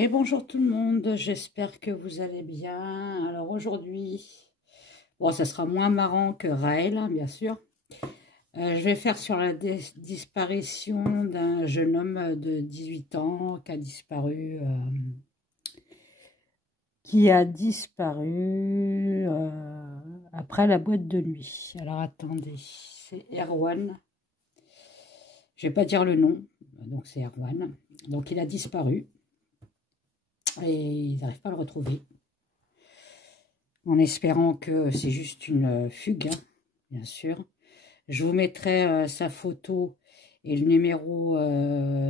Et bonjour tout le monde, j'espère que vous allez bien. Alors aujourd'hui, bon, ça sera moins marrant que Raël, hein, bien sûr. Je vais faire sur la disparition d'un jeune homme de 18 ans qui a disparu après la boîte de nuit. Alors attendez, c'est Erwan. Je vais pas dire le nom, donc c'est Erwan. Donc il a disparu. Et ils n'arrivent pas à le retrouver. En espérant que c'est juste une fugue, hein, bien sûr. Je vous mettrai sa photo et le numéro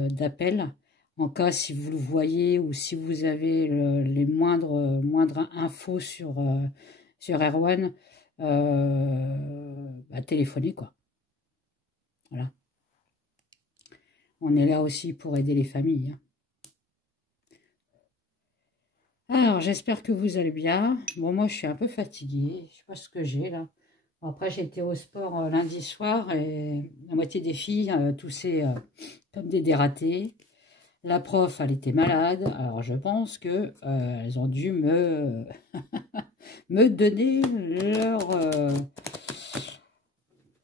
d'appel. En cas si vous le voyez ou si vous avez les moindres infos sur Erwan, téléphonez quoi. Voilà. On est là aussi pour aider les familles, hein. Alors, j'espère que vous allez bien. Bon, moi, je suis un peu fatiguée. Je sais pas ce que j'ai, là. Après, j'étais au sport lundi soir et la moitié des filles toussaient comme des dératés. La prof, elle était malade. Alors, je pense que elles ont dû me donner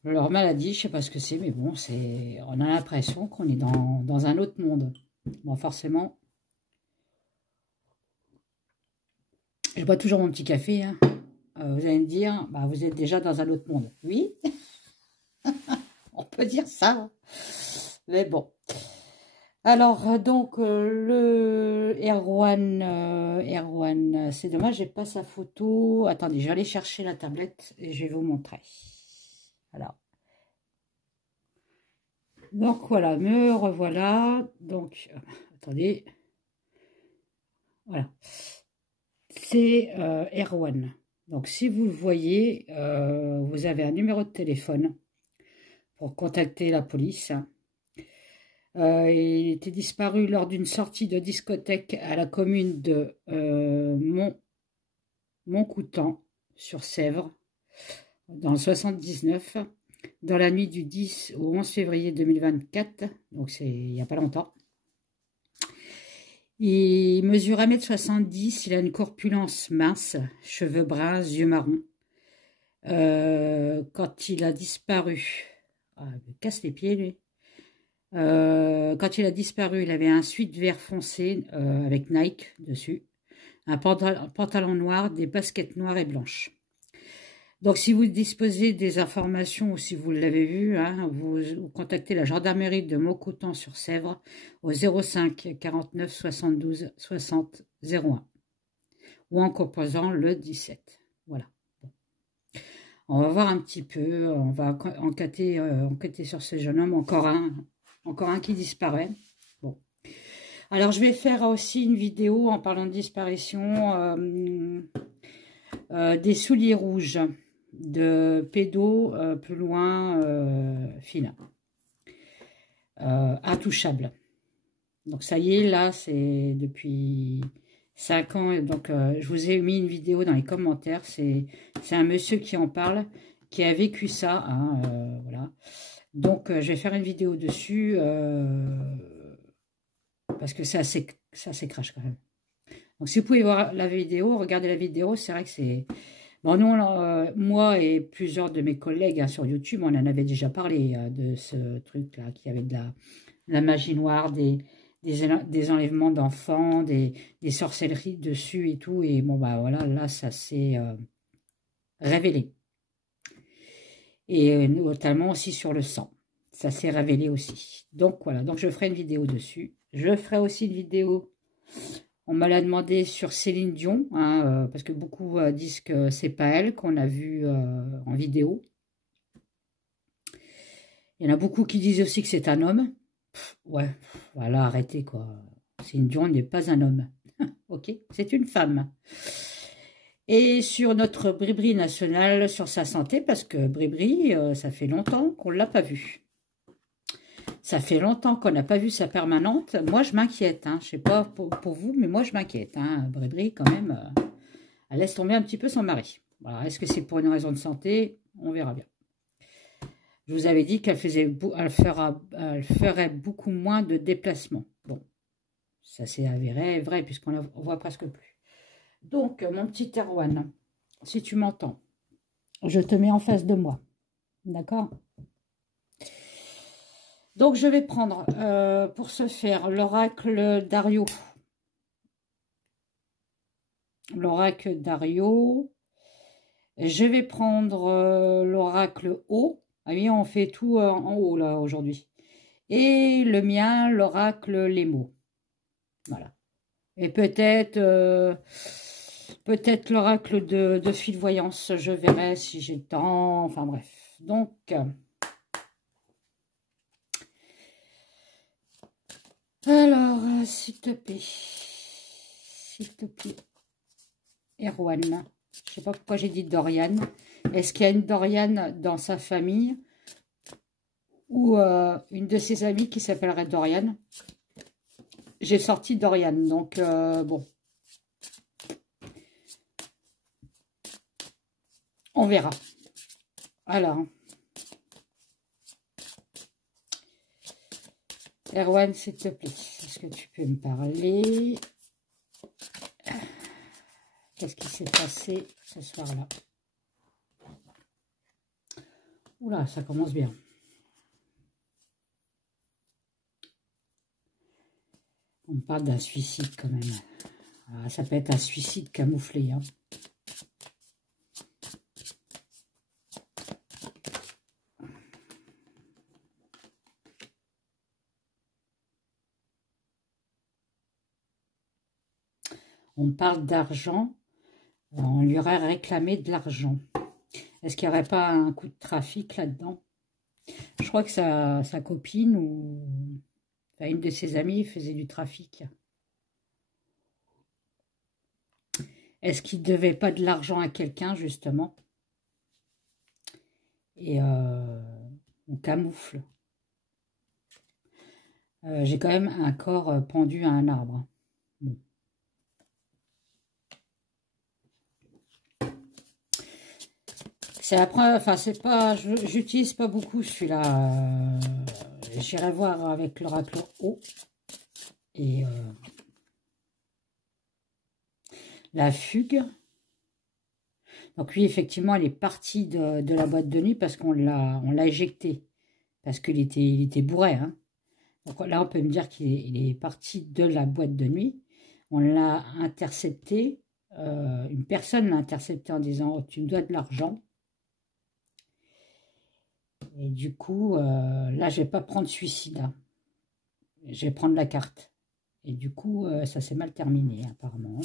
leur maladie. Je sais pas ce que c'est, mais bon, on a l'impression qu'on est dans un autre monde. Bon, forcément... Je bois toujours mon petit café, hein. Vous allez me dire, bah, vous êtes déjà dans un autre monde. Oui, on peut dire ça. Mais bon. Alors, donc, le Erwan, c'est dommage, j'ai pas sa photo. Attendez, je vais aller chercher la tablette et je vais vous montrer. Alors. Donc, voilà, me revoilà. Donc, attendez. Voilà. C'est Erwan. Donc, si vous le voyez, vous avez un numéro de téléphone pour contacter la police. Il était disparu lors d'une sortie de discothèque à la commune de Montcoutan, sur Sèvres, dans le 79, dans la nuit du 10 au 11 février 2024. Donc, c'est il n'y a pas longtemps. Il mesure 1,70 m, il a une corpulence mince, cheveux bruns, yeux marrons. Quand il a disparu, il me casse les pieds lui. Quand il a disparu, il avait un sweat vert foncé avec Nike dessus, un pantalon noir, des baskets noires et blanches. Donc, si vous disposez des informations ou si vous l'avez vu, hein, vous contactez la gendarmerie de Montcoutan-sur-Sèvre au 05 49 72 60 01 ou en composant le 17. Voilà. Bon. On va voir un petit peu, on va enquêter sur ce jeune homme, encore un qui disparaît. Bon. Alors, je vais faire aussi une vidéo en parlant de disparition des souliers rouges de pédo plus loin Fina, intouchable. Donc ça y est, là c'est depuis 5 ans, donc je vous ai mis une vidéo dans les commentaires, c'est un monsieur qui en parle, qui a vécu ça, hein, voilà. Donc je vais faire une vidéo dessus parce que c'est assez crash quand même. Donc si vous pouvez voir la vidéo, regardez la vidéo, c'est vrai que c'est... Bon, nous, moi et plusieurs de mes collègues hein, sur YouTube, on en avait déjà parlé de ce truc-là, qui avait de la magie noire, des enlèvements d'enfants, des sorcelleries dessus et tout. Et bon, bah voilà, là, ça s'est révélé. Et notamment aussi sur le sang. Ça s'est révélé aussi. Donc voilà, donc je ferai une vidéo dessus. Je ferai aussi une vidéo... On me l'a demandé sur Céline Dion, hein, parce que beaucoup disent que c'est pas elle qu'on a vu en vidéo. Il y en a beaucoup qui disent aussi que c'est un homme. Ouais, voilà, arrêtez quoi. Céline Dion n'est pas un homme. Ok, c'est une femme. Et sur notre Bribri national, sur sa santé, parce que Bribri, ça fait longtemps qu'on ne l'a pas vu. Ça fait longtemps qu'on n'a pas vu sa permanente. Moi, je m'inquiète. Hein. Je ne sais pas pour vous, mais moi, je m'inquiète. Hein. Bribri, quand même, elle laisse tomber un petit peu son mari. Voilà. Est-ce que c'est pour une raison de santé? On verra bien. Je vous avais dit qu'elle ferait beaucoup moins de déplacements. Bon, Ça s'est avéré vrai, puisqu'on ne voit presque plus. Donc, mon petit Erwan, si tu m'entends, je te mets en face de moi. D'accord? Donc, je vais prendre, pour ce faire, l'oracle Dario. L'oracle Dario. Je vais prendre l'oracle O. Ah oui, on fait tout en haut, là, aujourd'hui. Et le mien, l'oracle Lemo. Voilà. Et peut-être l'oracle de fil-voyance. Je verrai si j'ai le temps. Enfin, bref. Donc... alors, s'il te plaît, Erwan, je ne sais pas pourquoi j'ai dit Dorian. Est-ce qu'il y a une Dorian dans sa famille ou une de ses amies qui s'appellerait Dorian? J'ai sorti Dorian, donc bon. On verra. Alors, Erwan, s'il te plaît, est-ce que tu peux me parler? Qu'est-ce qui s'est passé ce soir-là? Oula, ça commence bien. On parle d'un suicide quand même. Ah, ça peut être un suicide camouflé. Hein. On parle d'argent. On lui aurait réclamé de l'argent. Est-ce qu'il n'y aurait pas un coup de trafic là-dedans? Je crois que sa copine ou enfin, une de ses amies faisait du trafic. Est-ce qu'il ne devait pas de l'argent à quelqu'un, justement? Et on camoufle. J'ai quand même un corps pendu à un arbre. Bon. C'est après, enfin c'est pas, j'utilise pas beaucoup celui-là. J'irai voir avec l'oracle O. Et la fugue. Donc lui, effectivement, elle est partie de la boîte de nuit parce qu'on l'a éjecté. Parce qu'il était bourré. Hein. Donc là, on peut me dire qu'il est parti de la boîte de nuit. On l'a intercepté. Une personne l'a intercepté en disant oh, « tu me dois de l'argent ». Et du coup, là, je vais pas prendre suicide. Hein. Je vais prendre la carte. Et du coup, ça s'est mal terminé, apparemment.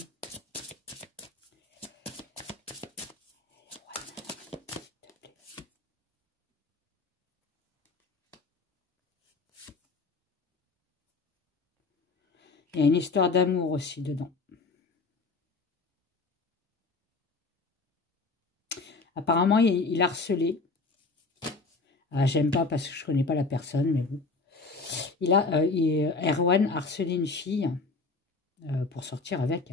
Il y a une histoire d'amour aussi dedans. Apparemment, il a harcelé. Ah, j'aime pas parce que je connais pas la personne, mais bon. Erwan a harcelé une fille pour sortir avec.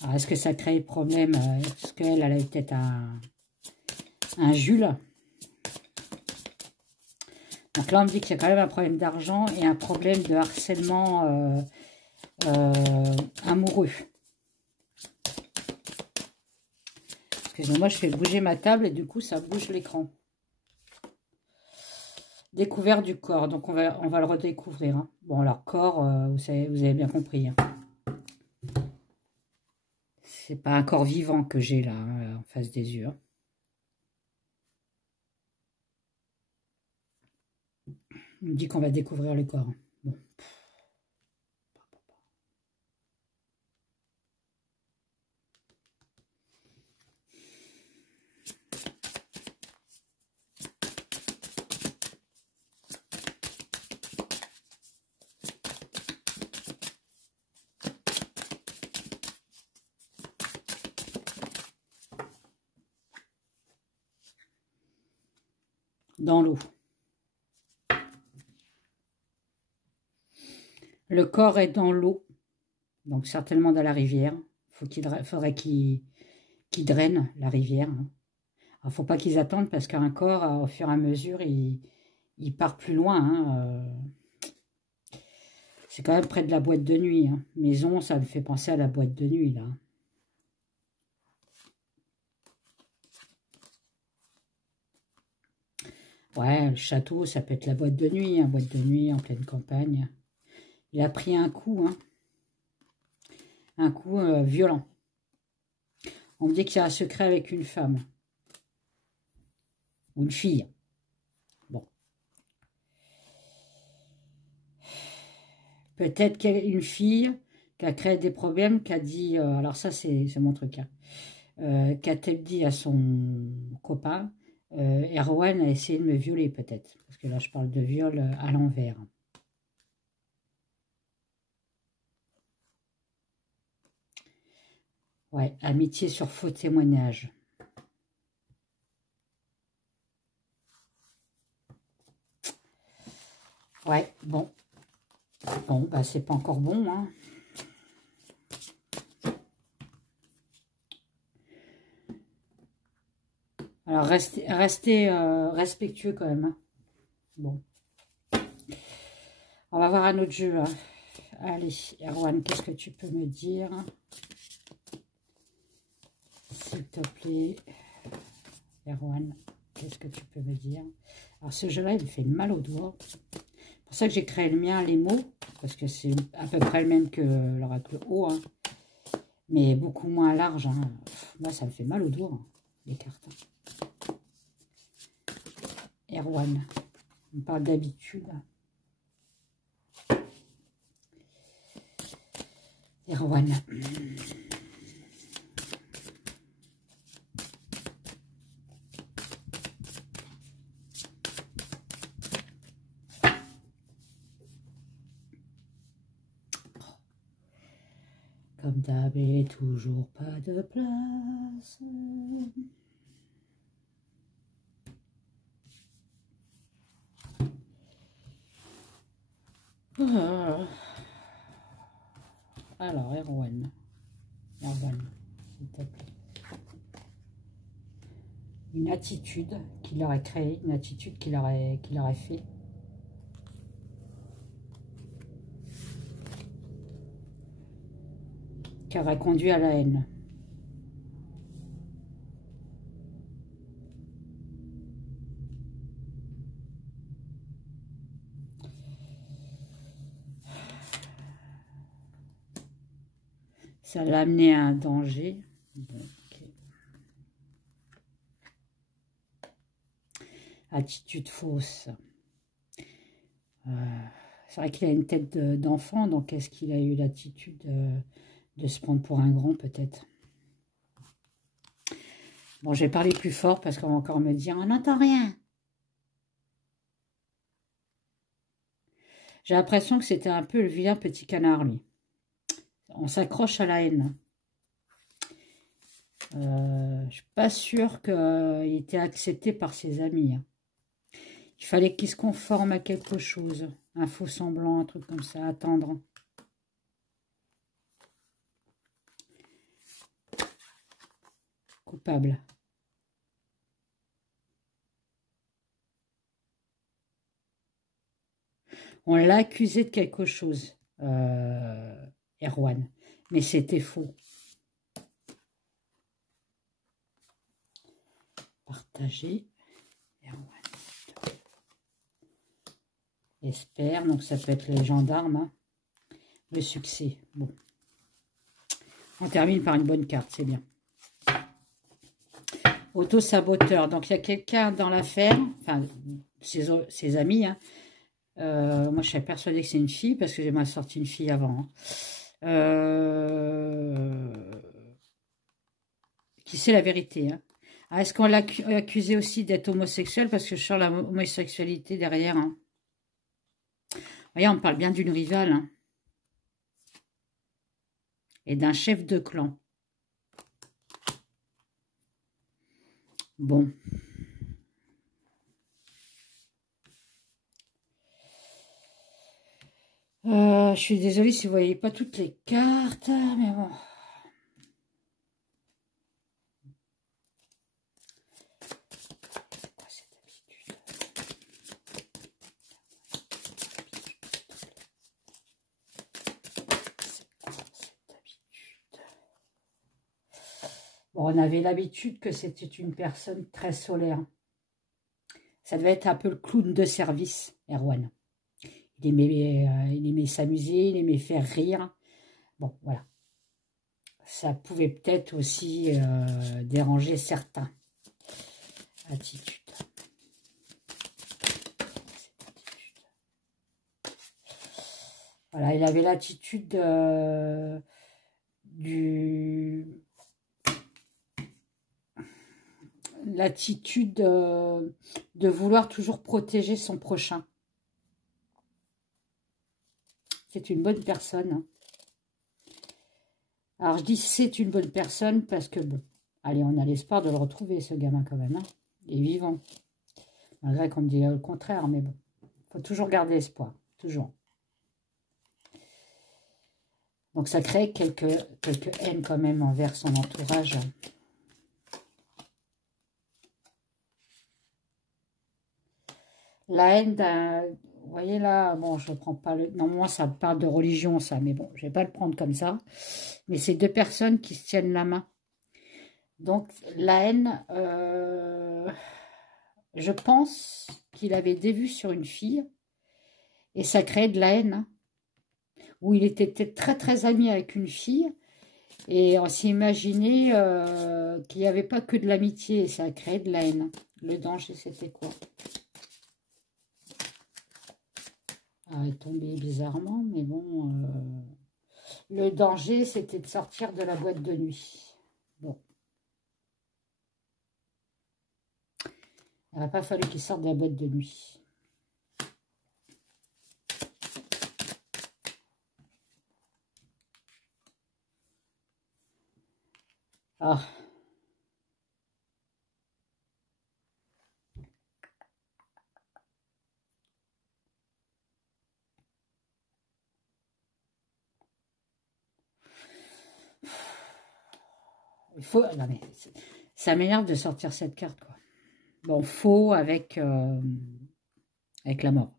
Alors, est-ce que ça crée problème? Est-ce qu'elle a peut-être un Jules? Donc là, on me dit qu'il y a quand même un problème d'argent et un problème de harcèlement amoureux. Excusez-moi, je fais bouger ma table et du coup, ça bouge l'écran. Découvert du corps, donc on va le redécouvrir. Hein. Bon, alors corps, vous avez bien compris. Hein. C'est pas un corps vivant que j'ai là, hein, en face des yeux. Hein. On me dit qu'on va découvrir le corps. Bon. Dans l'eau. Le corps est dans l'eau, donc certainement dans la rivière. Faudrait qu'il draine la rivière. Hein. Il ne faut pas qu'ils attendent parce qu'un corps, au fur et à mesure, il part plus loin. Hein. C'est quand même près de la boîte de nuit. Hein. Maison, ça me fait penser à la boîte de nuit, là. Ouais, le château, ça peut être la boîte de nuit. Hein, boîte de nuit en pleine campagne. Il a pris un coup, hein. Un coup violent. On me dit qu'il y a un secret avec une femme. Ou une fille. Bon. Peut-être qu'une fille qui a créé des problèmes, qui a dit... alors ça, c'est mon truc. Hein, qu'a-t-elle dit à son copain Erwan a essayé de me violer, peut-être. Parce que là, je parle de viol à l'envers. Ouais, amitié sur faux témoignage. Ouais, bon. Bon, bah c'est pas encore bon, hein. Alors, restez respectueux quand même. Hein. Bon. On va voir un autre jeu. Hein. Allez, Erwan, qu'est-ce que tu peux me dire? S'il te plaît. Erwan, qu'est-ce que tu peux me dire? Alors, ce jeu-là, il me fait mal aux doigts. C'est pour ça que j'ai créé le mien, les mots. Parce que c'est à peu près le même que l'oracle haut. Hein. Mais beaucoup moins large. Hein. Moi, ça me fait mal aux doigts, hein, les cartes. Erwan, on parle d'habitude. Erwan. Comme d'hab, et toujours pas de place. Alors, Erwan, s'il te plaît. Une attitude qu'il aurait créée, une attitude qu'il aurait fait. Qui aurait conduit à la haine. Ça l'a amené à un danger. Bon, okay. Attitude fausse. C'est vrai qu'il a une tête d'enfant, donc est-ce qu'il a eu l'attitude de se prendre pour un grand, peut-être? Bon, je vais parler plus fort parce qu'on va encore me dire « On n'entend rien ». J'ai l'impression que c'était un peu le vilain petit canard, lui. On s'accroche à la haine. Je ne suis pas sûre qu'il était accepté par ses amis. Hein. Il fallait qu'il se conforme à quelque chose. Un faux semblant, un truc comme ça, attendre. Coupable. On l'a accusé de quelque chose, Erwan. Mais c'était faux. Partager. Erwan. Espère, donc ça peut être les gendarmes. Hein. Le succès. Bon. On termine par une bonne carte, c'est bien. Auto-saboteur. Donc il y a quelqu'un dans l'affaire, enfin ses amis, hein. Moi, je suis persuadée que c'est une fille, parce que j'ai mal sorti une fille avant. Hein. Qui sait la vérité. Hein. Ah, est-ce qu'on l'a accusé aussi d'être homosexuel? Parce que je sens la homosexualité derrière. Hein. Vous voyez, on parle bien d'une rivale. Hein. Et d'un chef de clan. Bon. Je suis désolée si vous ne voyez pas toutes les cartes, mais bon. C'est quoi cette habitude? On avait l'habitude que c'était une personne très solaire. Ça devait être un peu le clown de service, Erwan. Il aimait s'amuser, il aimait faire rire. Bon, voilà. Ça pouvait peut-être aussi déranger certains. Attitude. Voilà, il avait l'attitude l'attitude de vouloir toujours protéger son prochain. C'est une bonne personne. Hein. Alors, je dis c'est une bonne personne parce que, bon, allez, on a l'espoir de le retrouver, ce gamin, quand même. Hein. Il est vivant. Malgré qu'on me dit le contraire, mais bon. Il faut toujours garder espoir. Toujours. Donc, ça crée quelques haines, quand même, envers son entourage. La haine d'un... Vous voyez là, bon, je ne prends pas le... Non, moi, ça parle de religion, ça, mais bon, je ne vais pas le prendre comme ça. Mais c'est deux personnes qui se tiennent la main. Donc, la haine, je pense qu'il avait des vues sur une fille, et ça créait de la haine. Hein, où il était très, très ami avec une fille, et on s'est imaginé qu'il n'y avait pas que de l'amitié, et ça a créé de la haine. Le danger, c'était quoi? Elle est tombée bizarrement, mais bon. Le danger, c'était de sortir de la boîte de nuit. Bon. Il n'aurait pas fallu qu'il sorte de la boîte de nuit. Ah. Il faut... Non mais, ça m'énerve de sortir cette carte, quoi. Bon, faux avec la mort.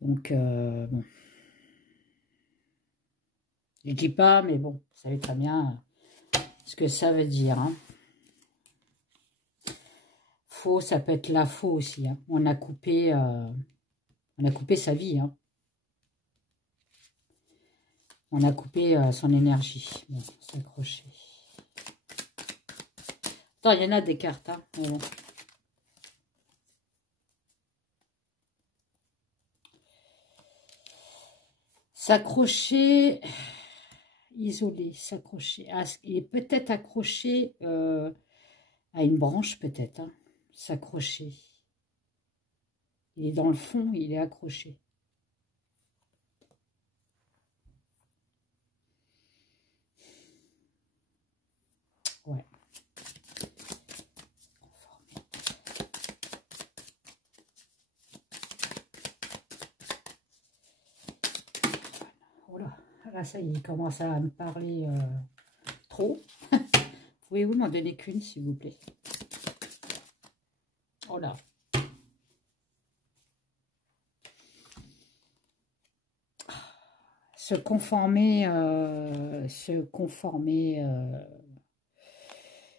Donc, bon. Je dis pas, mais bon, vous savez très bien ce que ça veut dire. Hein. Faux, ça peut être la faux aussi. Hein. On a coupé sa vie. Hein. On a coupé son énergie. Bon, s'accrocher. Attends, il y en a des cartes. Hein. Bon. S'accrocher, isolé, s'accrocher. Ah, il est peut-être accroché à une branche, peut-être. Hein. S'accrocher. Il est dans le fond, il est accroché. Ouais. Voilà. Là, ça y est, il commence à me parler trop. Pouvez-vous m'en donner qu'une, s'il vous plaît? Oh là. Se conformer,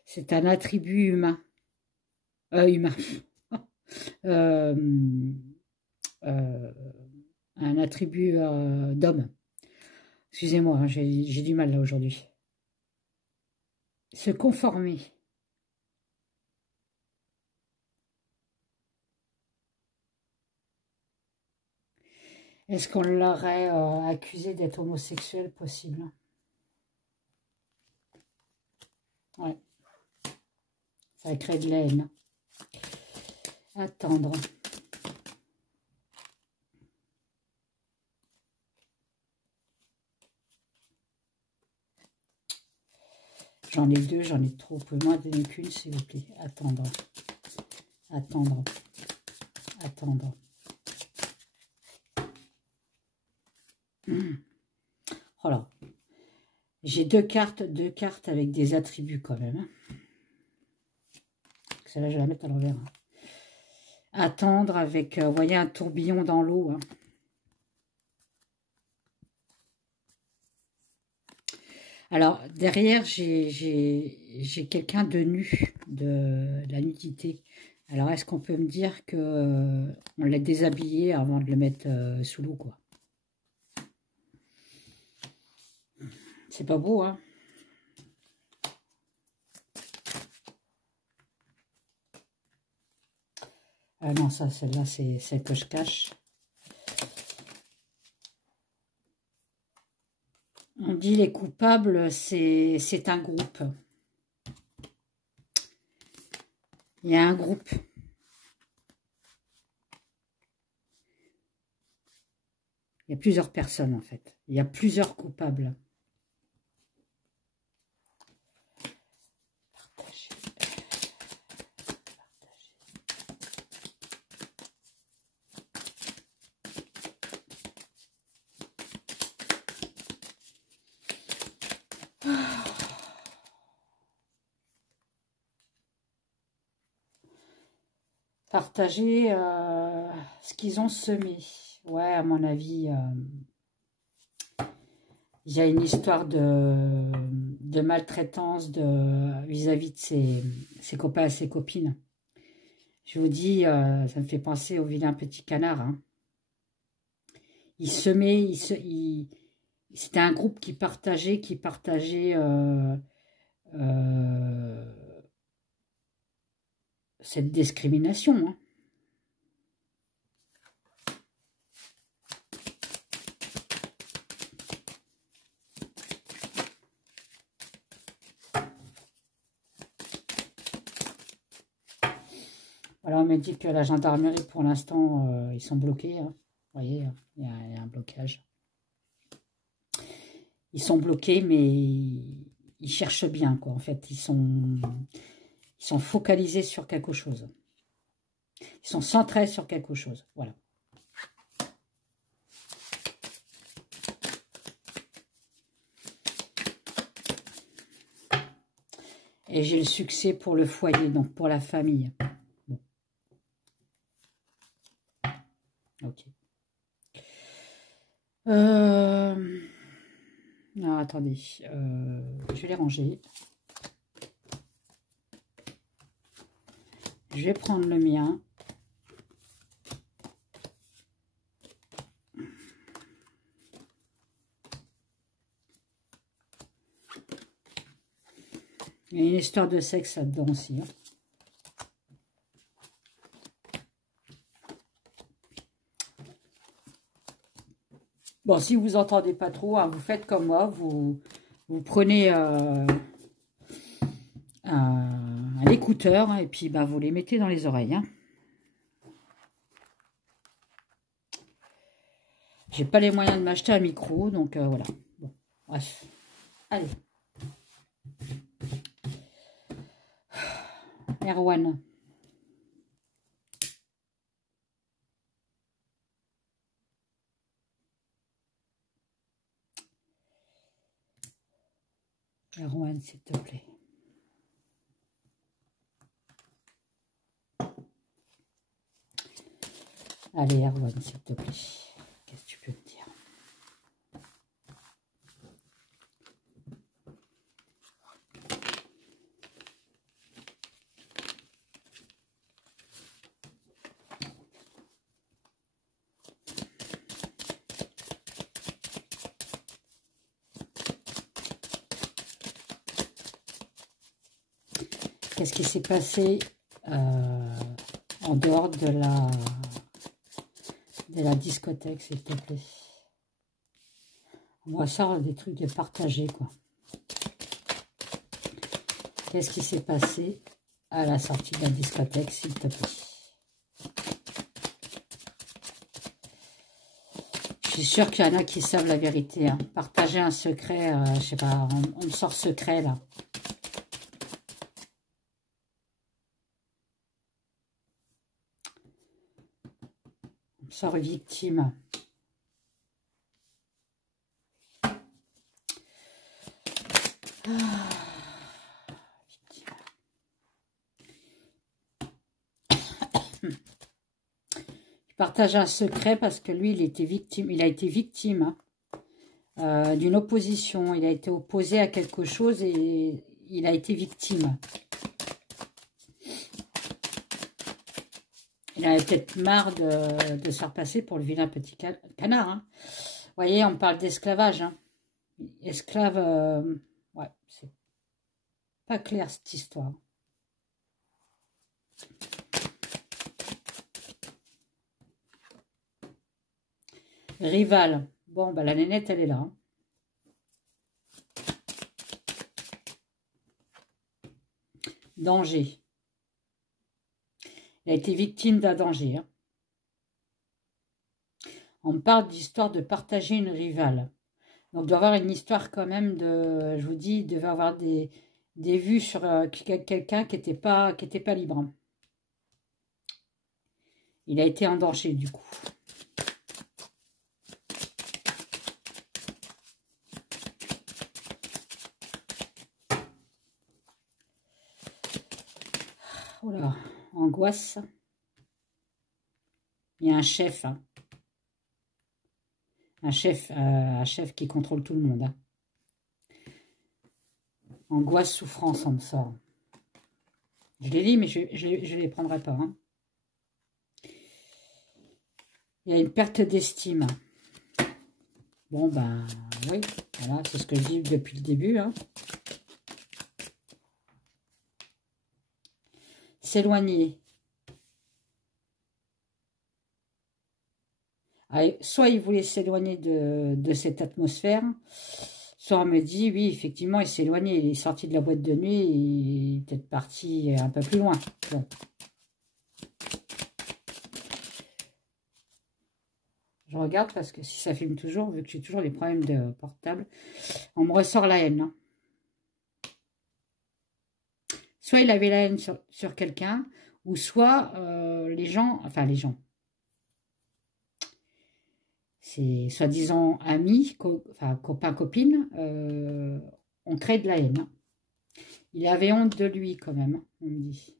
c'est un attribut humain. Humain. Un attribut d'homme. Excusez-moi, hein, j'ai du mal là aujourd'hui. Se conformer. Est-ce qu'on l'aurait accusé d'être homosexuel possible? Ouais. Ça crée de la haine. Attendre. J'en ai deux, j'en ai trop. Pouvez-moi donner qu'une, s'il vous plaît? Attendre. Attendre. Attendre. Voilà. J'ai deux cartes avec des attributs quand même. Celle-là, je vais la mettre à l'envers. Hein. Attendre avec, vous voyez, un tourbillon dans l'eau. Hein. Alors, derrière, j'ai quelqu'un de nu, de la nudité. Alors, est-ce qu'on peut me dire que on l'a déshabillé avant de le mettre sous l'eau, quoi? C'est pas beau, hein? Ah non, ça, celle-là, c'est celle que je cache. On dit les coupables, c'est un groupe. Il y a un groupe. Il y a plusieurs personnes, en fait. Il y a plusieurs coupables. Partager ce qu'ils ont semé. Ouais, à mon avis, il y a une histoire de maltraitance vis-à-vis de ses copains et ses copines. Je vous dis, ça me fait penser au vilain petit canard. Hein. Il semait, c'était un groupe qui partageait cette discrimination. Hein. Voilà, on me dit que la gendarmerie, pour l'instant, ils sont bloqués. Hein. Vous voyez, il y a un blocage. Ils sont bloqués, mais ils cherchent bien, quoi. En fait, ils sont focalisés sur quelque chose. Ils sont centrés sur quelque chose. Voilà. Et j'ai le succès pour le foyer, donc pour la famille. Bon. Ok. Non, attendez. Je vais les ranger. Je vais prendre le mien. Il y a une histoire de sexe là-dedans aussi. Hein. Bon, si vous entendez pas trop, hein, vous faites comme moi. Vous prenez un écouteur et puis bah, vous les mettez dans les oreilles. Hein. J'ai pas les moyens de m'acheter un micro, donc voilà. Bon, bref. Allez. Erwan. Erwan, s'il te plaît. Allez, Erwan, s'il te plaît. Qu'est-ce que tu peux me dire? Qu'est-ce qui s'est passé en dehors de la discothèque, s'il te plaît? On va faire des trucs de partager, quoi. Qu'est-ce qui s'est passé à la sortie de la discothèque, s'il te plaît? Je suis sûre qu'il y en a qui savent la vérité. Hein. Partager un secret, je sais pas, on me sort secret, là. On me sort victime. Partage un secret parce que lui, il a été victime. Hein. d'une opposition. Il a été opposé à quelque chose et il a été victime. Il avait peut-être marre de se faire passer pour le vilain petit canard. Hein. Vous voyez, on parle d'esclavage. Hein. Esclave, ouais, c'est pas clair cette histoire. Rival. Bon, bah, la nénette, elle est là. Hein. Danger. Il a été victime d'un danger. Hein. On parle d'histoire de partager une rivale. Donc, il doit y avoir une histoire quand même de... Je vous dis, il devait avoir des vues sur quelqu'un qui n'était pas libre. Il a été en danger, du coup. Oh là, angoisse. Il y a un chef. Hein. Un chef qui contrôle tout le monde. Hein. Angoisse, souffrance, on me sort. Je les lis, mais je ne les prendrai pas. Hein. Il y a une perte d'estime. Bon, ben, oui, voilà, c'est ce que je dis depuis le début. Hein. S'éloigner. Soit il voulait s'éloigner de cette atmosphère, soit on me dit, oui, effectivement, il s'est éloigné. Il est sorti de la boîte de nuit, il est peut-être parti un peu plus loin. Bon. Je regarde parce que si ça filme toujours, vu que j'ai toujours des problèmes de portable, on me ressort la haine. Hein. Soit il avait la haine sur quelqu'un, ou soit les gens, c'est soi-disant amis, enfin copains, copines, on crée de la haine. Hein. Il avait honte de lui quand même, on me dit.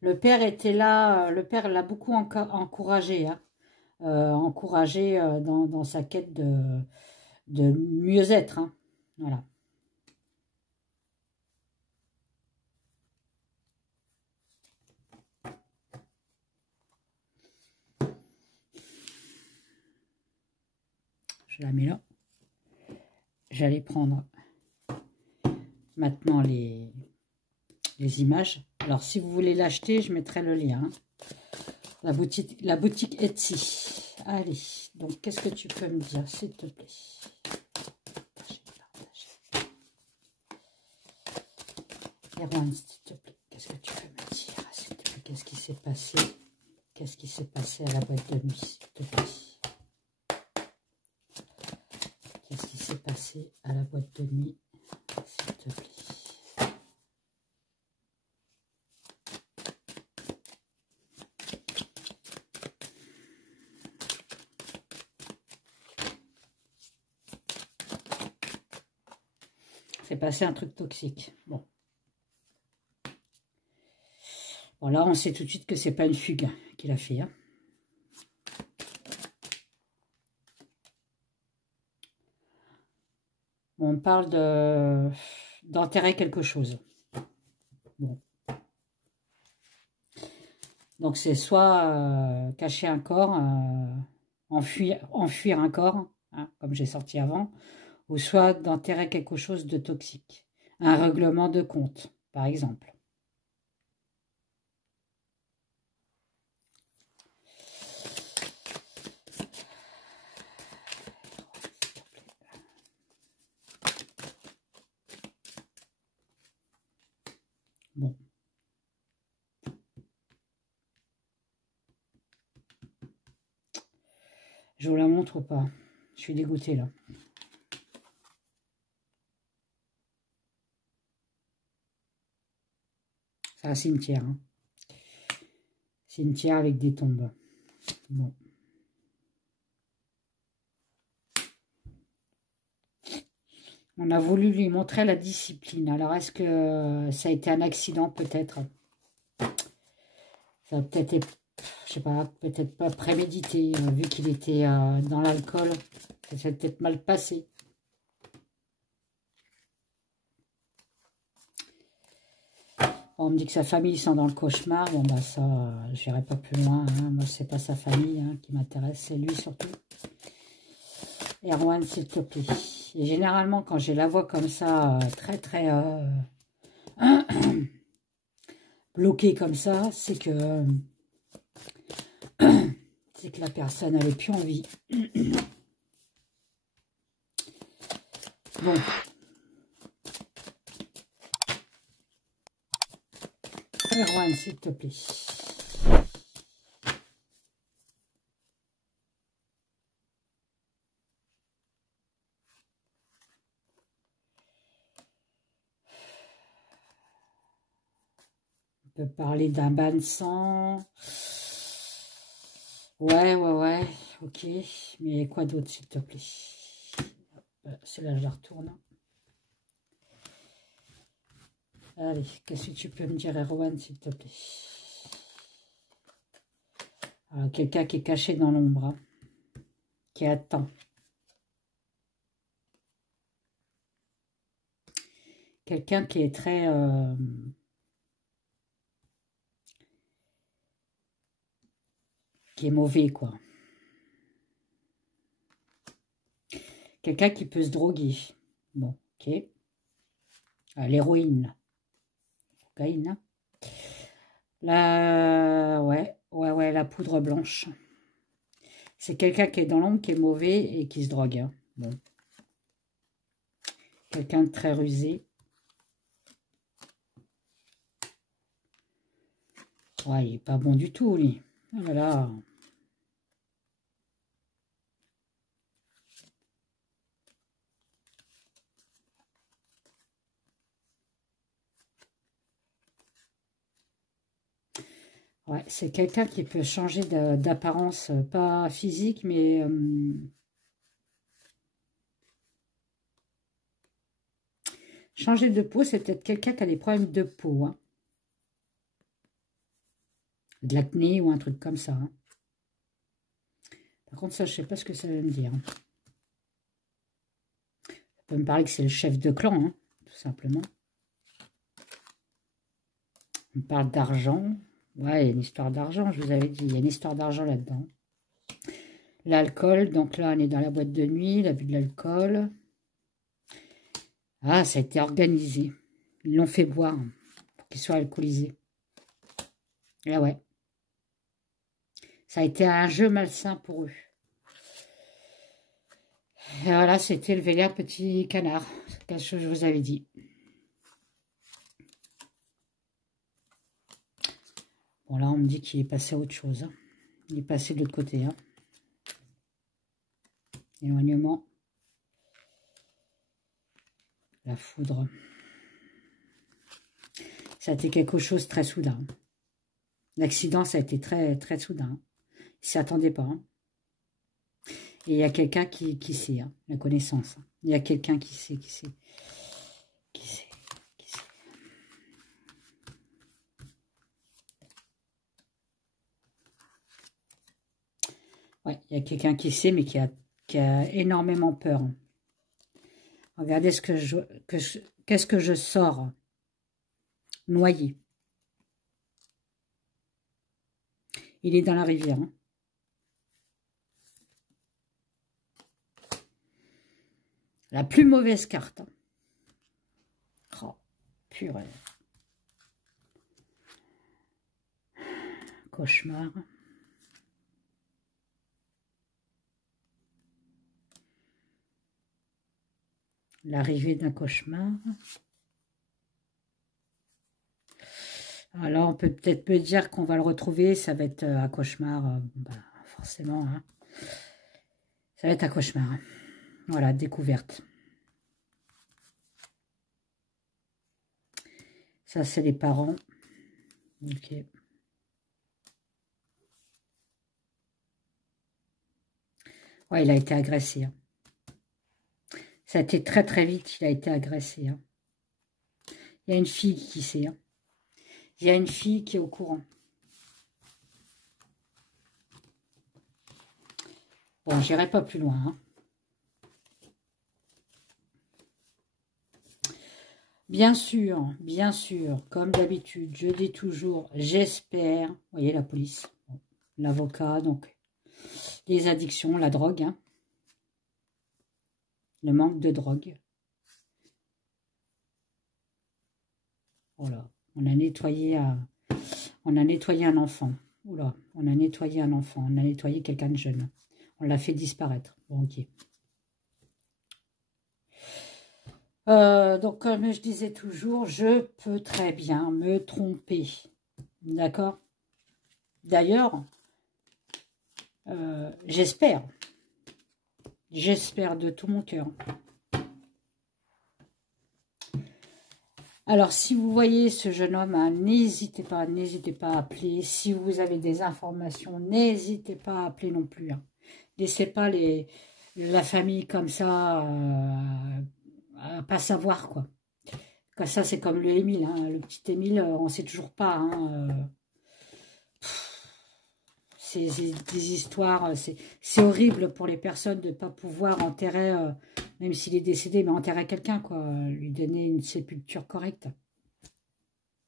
Le père était là, le père l'a beaucoup encouragé, hein, dans sa quête de mieux-être. Hein, voilà. Je la mets là. J'allais prendre maintenant les images. Alors, si vous voulez l'acheter, je mettrai le lien. Hein. La boutique Etsy. Allez, donc, qu'est-ce que tu peux me dire, s'il te plaît? Erwan, s'il te plaît, qu'est-ce que tu peux me dire, s'il te plaît? Qu'est-ce qui s'est passé? Qu'est-ce qui s'est passé à la boîte de nuit, s'il te plaît? Qu'est-ce qui s'est passé à la boîte de nuit, s'il te plaît? C'est passé un truc toxique. Bon. Bon, là, on sait tout de suite que c'est pas une fugue qu'il a fait. Hein. On parle d'enterrer quelque chose. Bon. Donc, c'est soit cacher un corps, enfuir un corps, hein, comme j'ai sorti avant, ou soit d'enterrer quelque chose de toxique. Un règlement de compte, par exemple. Bon. Je vous la montre ou pas? Je suis dégoûtée là. C'est un cimetière. Hein. Cimetière avec des tombes. Bon. On a voulu lui montrer la discipline. Alors, est-ce que ça a été un accident peut-être? Ça a peut-être été... je sais pas, peut-être pas prémédité, vu qu'il était dans l'alcool. Ça s'est peut-être mal passé. On me dit que sa famille sont dans le cauchemar. Bon, bah ça, je n'irai pas plus loin. Hein. Moi, c'est pas sa famille qui m'intéresse, c'est lui surtout. Erwan, s'il te plaît. Et généralement, quand j'ai la voix comme ça, très bloquée comme ça, c'est que la personne n'avait plus envie. Bon. Erwan, s'il te plaît. On peut parler d'un bain de sang. Ouais, ok. Mais quoi d'autre, s'il te plaît? Celle-là, je la retourne. Allez, qu'est-ce que tu peux me dire, Erwan, s'il te plaît? Quelqu'un qui est caché dans l'ombre, hein, qui attend. Quelqu'un qui est très... qui est mauvais, quoi. Quelqu'un qui peut se droguer. Bon, ok. L'héroïne. Cocaïne. Ouais, la poudre blanche. C'est quelqu'un qui est dans l'ombre, qui est mauvais et qui se drogue. Hein. Bon. Quelqu'un de très rusé. Ouais, il n'est pas bon du tout, lui. Voilà. Ouais, c'est quelqu'un qui peut changer d'apparence, pas physique, mais changer de peau, c'est peut-être quelqu'un qui a des problèmes de peau. Hein. De l'acné ou un truc comme ça. Hein. Par contre, ça, je ne sais pas ce que ça veut me dire. Ça peut me parler que c'est le chef de clan, hein, tout simplement. On parle d'argent. Ouais, il y a une histoire d'argent, je vous avais dit. Il y a une histoire d'argent là-dedans. L'alcool, donc là, on est dans la boîte de nuit, l'abus de l'alcool. Ah, ça a été organisé. Ils l'ont fait boire pour qu'il soit alcoolisé. Et ouais. Ça a été un jeu malsain pour eux. Et voilà, c'était le Vélier Petit Canard. C'est quelque chose que je vous avais dit. Bon, là, on me dit qu'il est passé à autre chose. Hein. Il est passé de l'autre côté. Hein. Éloignement. La foudre. Ça a été quelque chose de très soudain. L'accident, ça a été très soudain. Il ne s'y attendait pas. Hein. Et il y a quelqu'un qui sait, hein, la connaissance. Hein. Il y a quelqu'un qui sait. Ouais, il y a quelqu'un qui sait, mais qui a énormément peur. Regardez qu'est-ce que je sors. Noyé. Il est dans la rivière. Hein. La plus mauvaise carte. Hein. Oh, purée. Cauchemar. L'arrivée d'un cauchemar. Alors, on peut peut-être me dire qu'on va le retrouver. Ça va être un cauchemar. Bah, forcément. Hein. Ça va être un cauchemar. Hein. Voilà, découverte. Ça, c'est les parents. Ok. Ouais, il a été agressé. Hein. Ça a été très vite, il a été agressé. Hein. Il y a une fille qui sait. Hein. Il y a une fille qui est au courant. Bon, j'irai pas plus loin, hein. Bien sûr, comme d'habitude, je dis toujours, j'espère, vous voyez la police, bon, l'avocat, donc les addictions, la drogue, hein, le manque de drogue. Voilà, on a nettoyé un enfant. Oula, on a nettoyé un enfant, on a nettoyé quelqu'un de jeune. On l'a fait disparaître. Bon, ok. Donc, comme je disais toujours, je peux très bien me tromper. D'accord? D'ailleurs, j'espère de tout mon cœur. Alors, si vous voyez ce jeune homme, hein, n'hésitez pas à appeler. Si vous avez des informations, n'hésitez pas à appeler non plus, hein. Laissez pas la famille comme ça à pas savoir, quoi. Comme ça, c'est comme le Émile, hein. Le petit Émile, on ne sait toujours pas, hein. C'est des histoires, c'est horrible pour les personnes de ne pas pouvoir enterrer, même s'il est décédé, mais enterrer quelqu'un, quoi. Lui donner une sépulture correcte.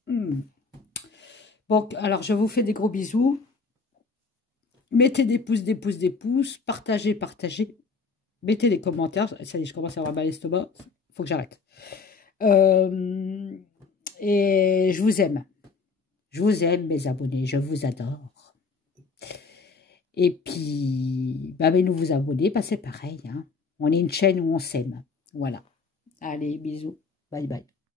Bon, alors je vous fais des gros bisous. Mettez des pouces, partagez. Mettez des commentaires. Ça y est, je commence à avoir mal à l'estomac. Il faut que j'arrête. Et je vous aime. Je vous aime, mes abonnés. Je vous adore. Et puis, bah, mais nous vous abonnez, bah, c'est pareil, hein. On est une chaîne où on s'aime. Voilà. Allez, bisous. Bye bye.